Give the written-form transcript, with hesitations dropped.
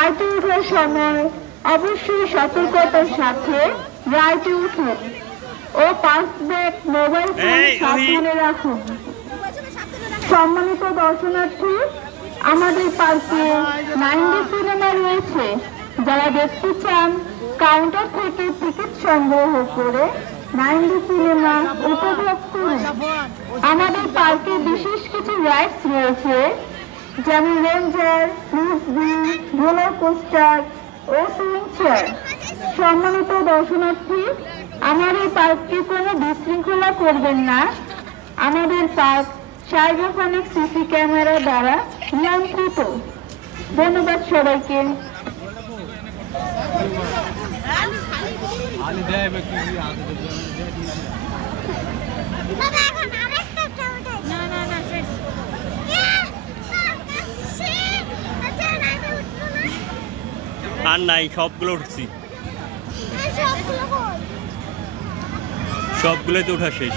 রাইডে ওঠার সময় অবশ্যই সতর্কতার সাথে রাইডে উঠুন ও পার্স ব্যাগ মোবাইল ফোন সাবধানে রাখুন। সম্মানিত দর্শনার্থী, আমাদের পার্কে 9D সিনেমা রয়েছে। যারা দেখতে চান কাউন্টার থেকে টিকিট সংগ্রহ করে 9D সিনেমা উপভোগ করুন। আমাদের পার্কে বিশেষ কিছু রাইডস রয়েছে, যেমন রেঞ্জার, ফ্রিসবি, রোলার কোস্টার ও সুইং চেয়ার। সম্মানিত দর্শনার্থী, আমাদের পার্কটি কোনো বিশৃঙ্খলা করবেন না। আমাদের পার্ক সাইবারফোনিক সিসি ক্যামেরা দ্বারা নিয়ন্ত্রিত। ধন্যবাদ সবাইকে। আর নাই, সবগুলো উঠছি, সবগুলোতে ওঠা শেষ।